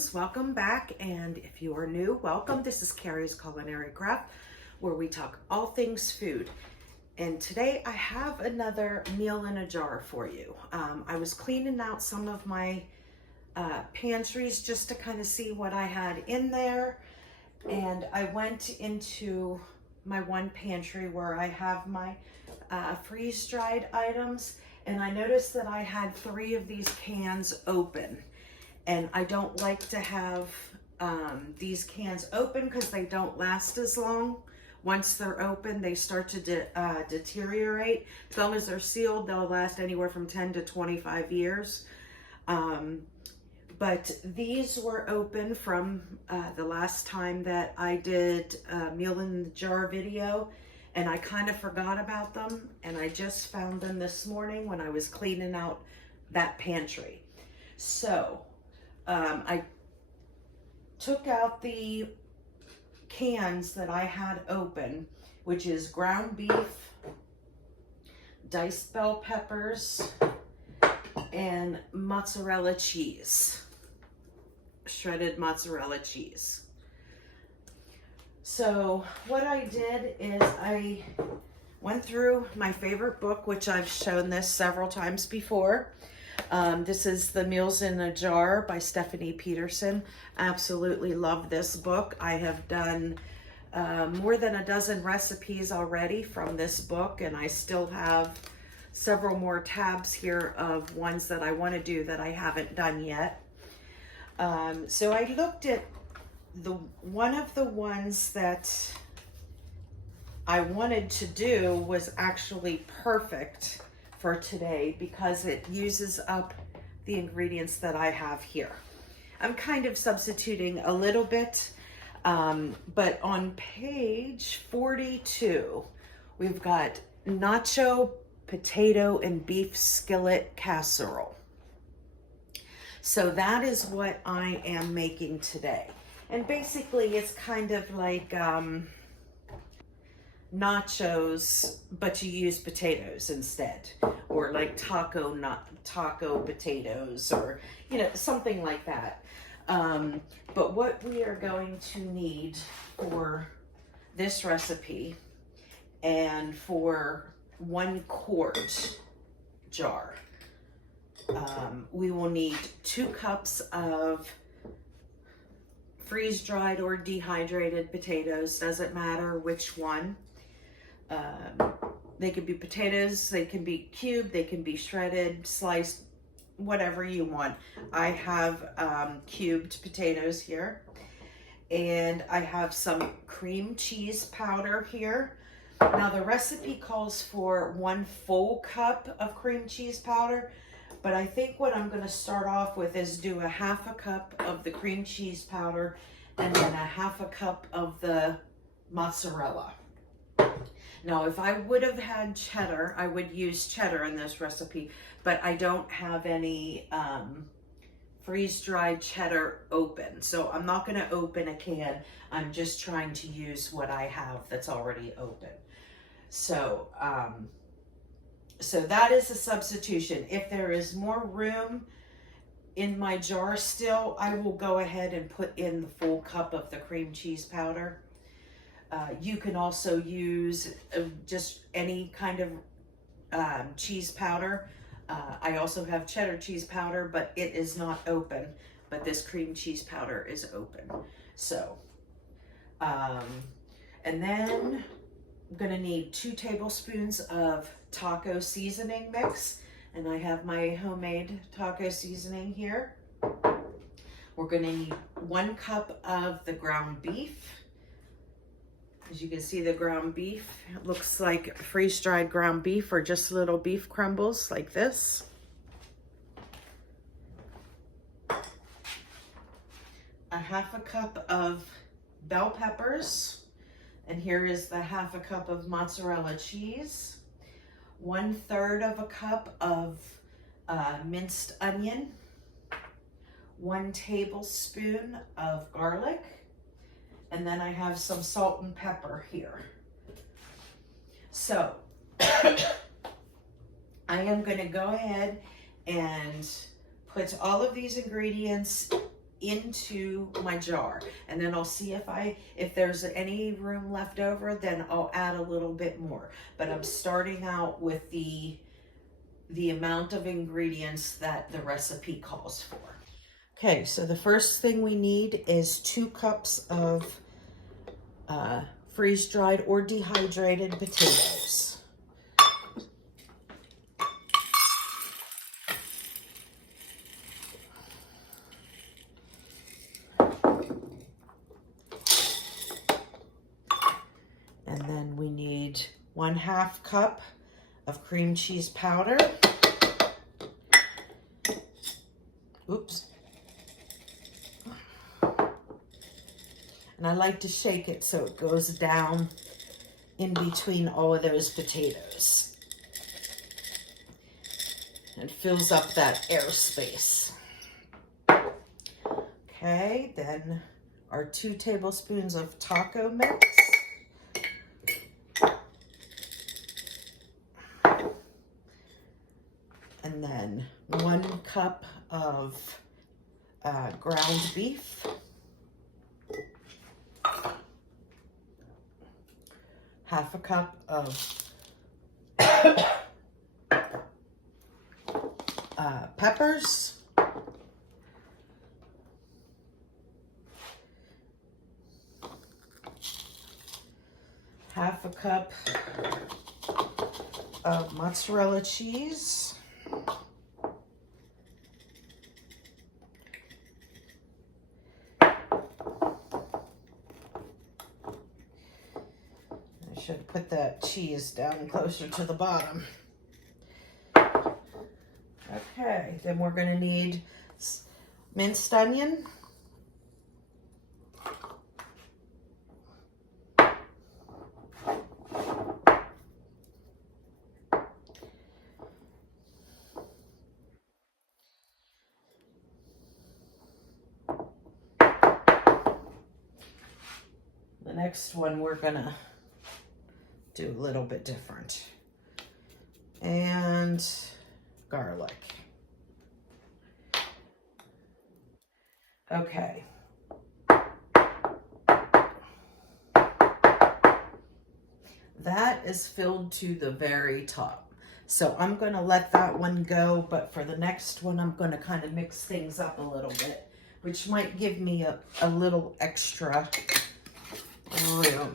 friends, welcome back, and if you are new, welcome. This is Carrie's Culinary Craft, where we talk all things food. And today I have another meal in a jar for you. I was cleaning out some of my pantries just to kind of see what I had in there, and I went into my one pantry where I have my freeze-dried items, and I noticed that I had 3 of these cans open. And I don't like to have these cans open because they don't last as long. Once they're open, they start to deteriorate. As long as they're sealed, they'll last anywhere from 10 to 25 years. But these were open from the last time that I did a meal in the jar video, and I kind of forgot about them, and I just found them this morning when I was cleaning out that pantry. So I took out the cans that I had open, which is ground beef, diced bell peppers, and mozzarella cheese, shredded mozzarella cheese. So what I did is I went through my favorite book, which I've shown this several times before. This is The Meals in a Jar by Stephanie Peterson. Absolutely love this book. I have done more than a dozen recipes already from this book, and I still have several more tabs here of ones that I want to do that I haven't done yet. So I looked at one of the ones that I wanted to do was actually perfect for today because it uses up the ingredients that I have here. I'm kind of substituting a little bit, but on page 42, we've got Nacho potato and beef skillet casserole. So that is what I am making today. And basically it's kind of like nachos, but you use potatoes instead, or like taco potatoes, or something like that. But what we are going to need for this recipe and for 1 quart jar, we will need 2 cups of freeze-dried or dehydrated potatoes, doesn't matter which one. They can be potatoes, they can be cubed, they can be shredded, sliced, whatever you want. I have cubed potatoes here, and I have some cream cheese powder here. Now the recipe calls for 1 full cup of cream cheese powder, but I think what I'm going to start off with is do a 1/2 cup of the cream cheese powder and then a 1/2 cup of the mozzarella. Now, if I would have had cheddar, I would use cheddar in this recipe, but I don't have any freeze-dried cheddar open. So I'm not going to open a can. I'm just trying to use what I have that's already open. So, so that is a substitution. If there is more room in my jar still, I will go ahead and put in the full cup of the cream cheese powder. You can also use just any kind of cheese powder. I also have cheddar cheese powder, but it is not open. But this cream cheese powder is open. So, and then I'm gonna need 2 tablespoons of taco seasoning mix. And I have my homemade taco seasoning here. We're gonna need 1 cup of the ground beef. As you can see, the ground beef, it looks like freeze-dried ground beef or just little beef crumbles like this. A 1/2 cup of bell peppers. And here is the 1/2 cup of mozzarella cheese. 1/3 of a cup of minced onion. 1 tablespoon of garlic. And then I have some salt and pepper here. So I am going to go ahead and put all of these ingredients into my jar, and then I'll see if there's any room left over, then I'll add a little bit more. But I'm starting out with the amount of ingredients that the recipe calls for. Okay, so the first thing we need is 2 cups of freeze-dried or dehydrated potatoes. And then we need 1/2 cup of cream cheese powder. Oops. And I like to shake it so it goes down in between all of those potatoes and fills up that airspace. Okay, then our 2 tablespoons of taco mix. And then 1 cup of ground beef. 1/2 cup of peppers. 1/2 cup of mozzarella cheese. I should put that cheese down closer to the bottom. Okay, then we're going to need minced onion. The next one we're going to do a little bit different. And garlic. Okay. That is filled to the very top. So I'm going to let that one go, but for the next one, I'm going to kind of mix things up a little bit, which might give me a little extra room.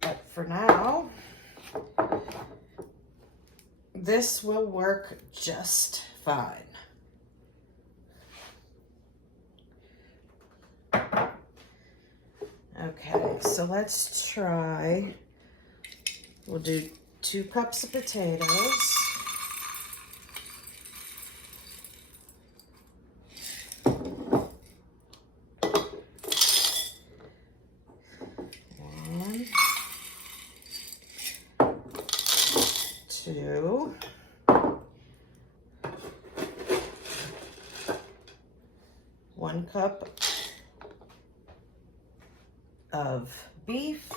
But for now, this will work just fine. Okay, so let's try, we'll do 2 cups of potatoes. One, 2. One cup of beef.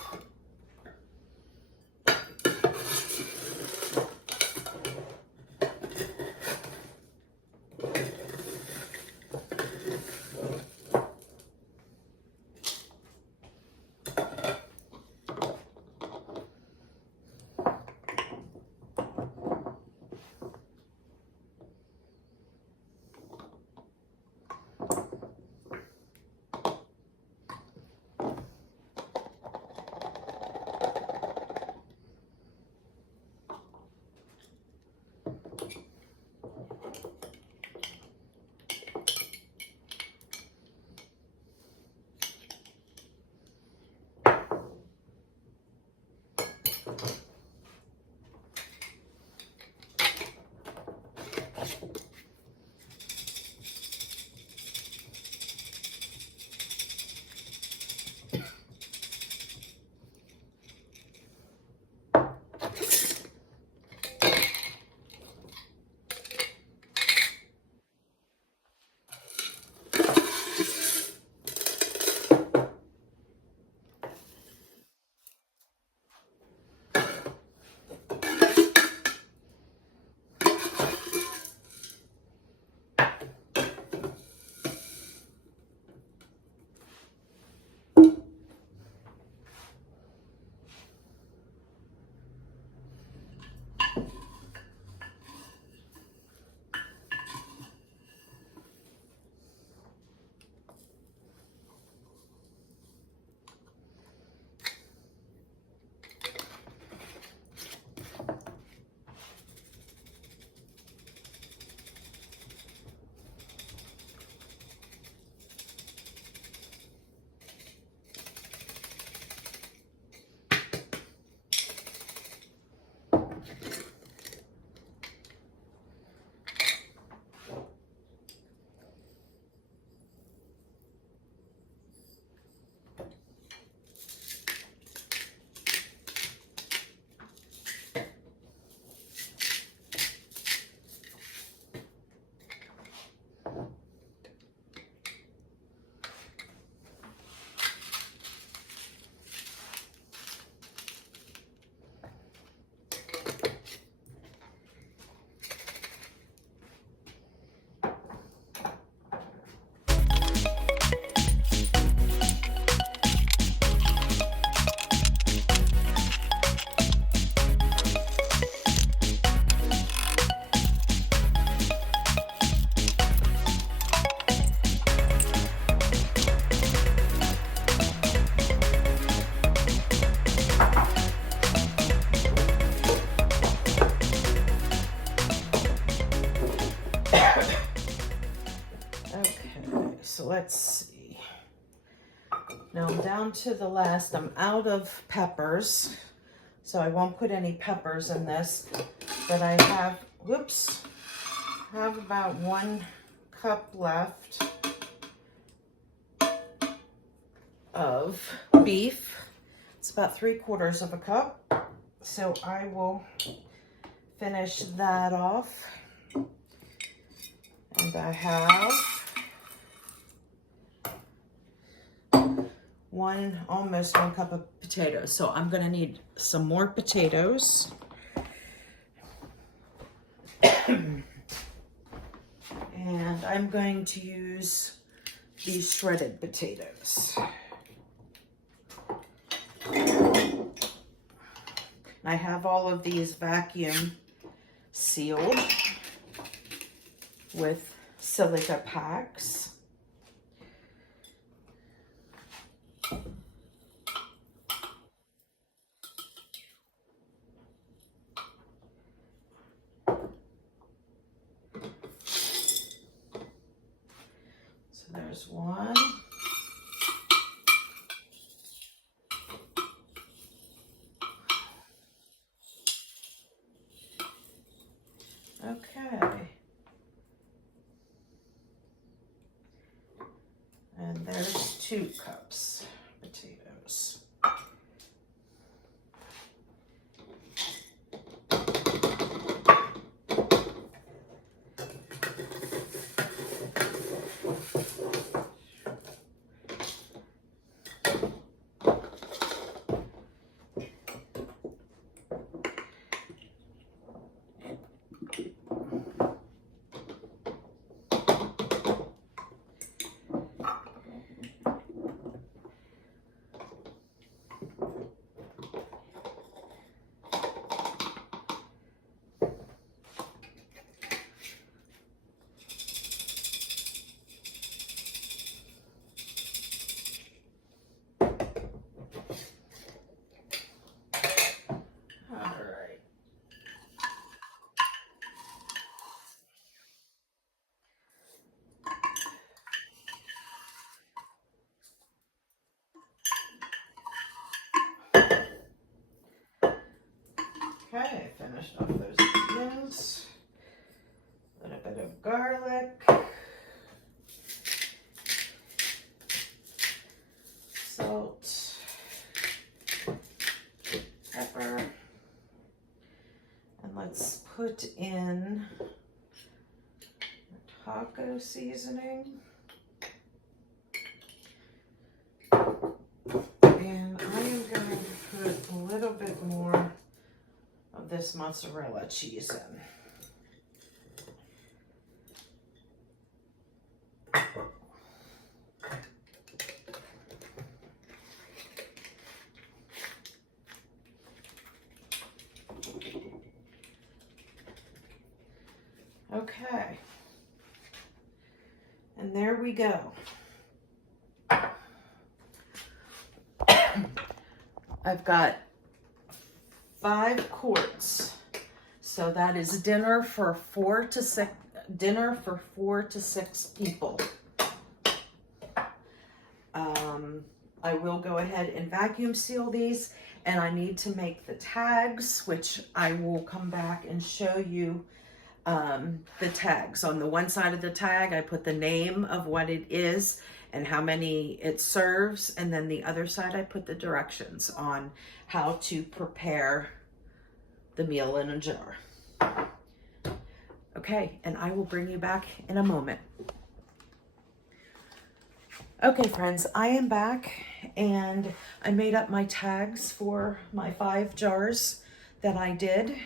Now I'm down to the last. I'm out of peppers, so I won't put any peppers in this, but I have, whoops, have about 1 cup left of beef. It's about 3/4 of a cup. So I will finish that off. And I have almost 1 cup of potatoes. So I'm gonna need some more potatoes. And I'm going to use these shredded potatoes. I have all of these vacuum sealed with silica packs. So there's one. Okay. And there's 2 cups potatoes. Okay, finished off those onions. A little bit of garlic. Salt. Pepper. And let's put in taco seasoning. And I am going to put a little bit more of this mozzarella cheese in. Okay. And there we go. I've got 5 quarts. So that is dinner for 4 to 6 people. I will go ahead and vacuum seal these, and I need to make the tags, which I will come back and show you the tags. On the one side of the tag, I put the name of what it is and how many it serves, and then the other side I put the directions on how to prepare the meal in a jar. Okay, and I will bring you back in a moment. Okay, friends, I am back, and I made up my tags for my 5 jars that I did,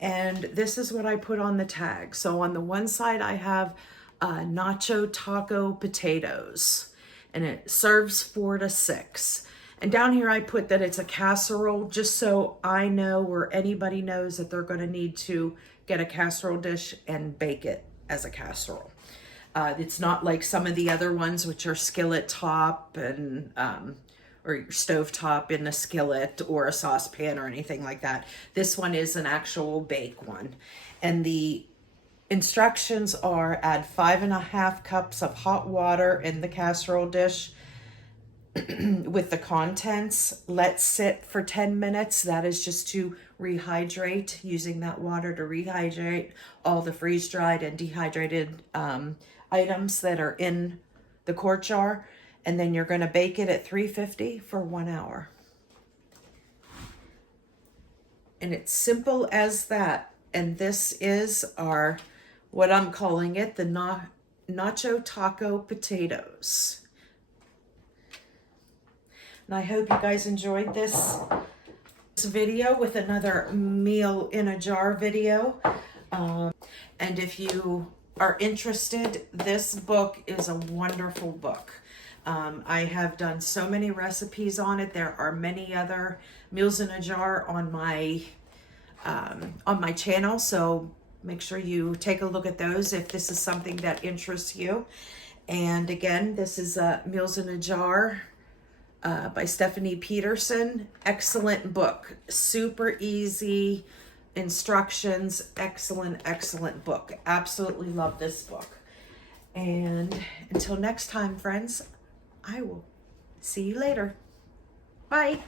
and this is what I put on the tag. So on the one side, I have nacho taco potatoes, and it serves 4 to 6. And down here I put that it's a casserole, just so I know, or anybody knows, that they're going to need to get a casserole dish and bake it as a casserole. It's not like some of the other ones, which are skillet top and or stove top in a skillet or a saucepan or anything like that. This one is an actual bake one. And the instructions are: add 5.5 cups of hot water in the casserole dish. with the contents. Let sit for 10 minutes. That is just to rehydrate, using that water to rehydrate all the freeze-dried and dehydrated items that are in the quart jar. And then you're going to bake it at 350 for 1 hour. And it's simple as that. And this is our, what I'm calling it, the Nacho taco potatoes. And I hope you guys enjoyed this video with another meal in a jar video. And if you are interested, this book is a wonderful book. I have done so many recipes on it. There are many other meals in a jar on my channel, so make sure you take a look at those if this is something that interests you. And again, this is Meals in a Jar by Stephanie Peterson. Excellent book, super easy instructions, excellent book. Absolutely love this book. And until next time, friends, I will see you later. Bye.